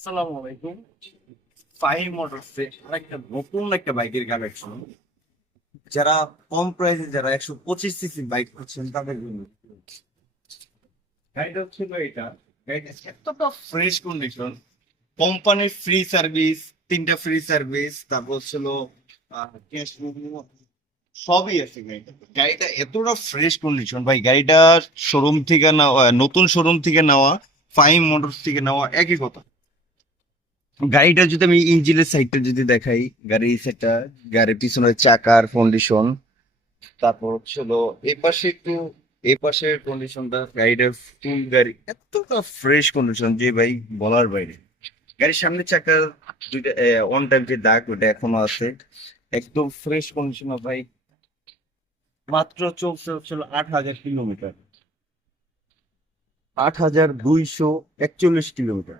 আসসালামু আলাইকুম। ফাইভ মোটরসে আরেকটা নতুন একটা বাইকের কালেকশন যারা কম প্রাইসে যারা একশো পঁচিশ সিসি বাইক করছেন, তাদের জন্য। গাড়িটা ছিল এটা। গাড়িটা এতটা ফ্রেশ কন্ডিশন কোম্পানির ফ্রি সার্ভিস তিনটা ফ্রি সার্ভিস তারপর ছিল ক্যাশ সবই আছে গাড়িটা গাড়িটা এতটা ফ্রেশ কন্ডিশন ভাই গাড়িটা শোরুম থেকে নেওয়া, নতুন শোরুম থেকে নেওয়া ফাইভ মোটরস থেকে নেওয়া একই কথা। গাড়িটা যদি আমি ইঞ্জিনের সাইডটা যদি দেখাই, গাড়ির সাইডটা গাড়ির পিছনের চাকার কন্ডিশন তারপর হচ্ছিল এই পাশে একটু এই পাশের কন্ডিশনটা গাড়িটার ফুল গাড়ি, এতটা ফ্রেশ কন্ডিশন যে ভাই বলার বাইরে। গাড়ির সামনে চাকার দুইটা অন টাইম যে দাগ, ওটা এখনও আছে। একদম ফ্রেশ কন্ডিশন ভাই। মাত্র চলছে হচ্ছিল আট হাজার কিলোমিটার। আট হাজার দুইশো একচল্লিশ কিলোমিটার।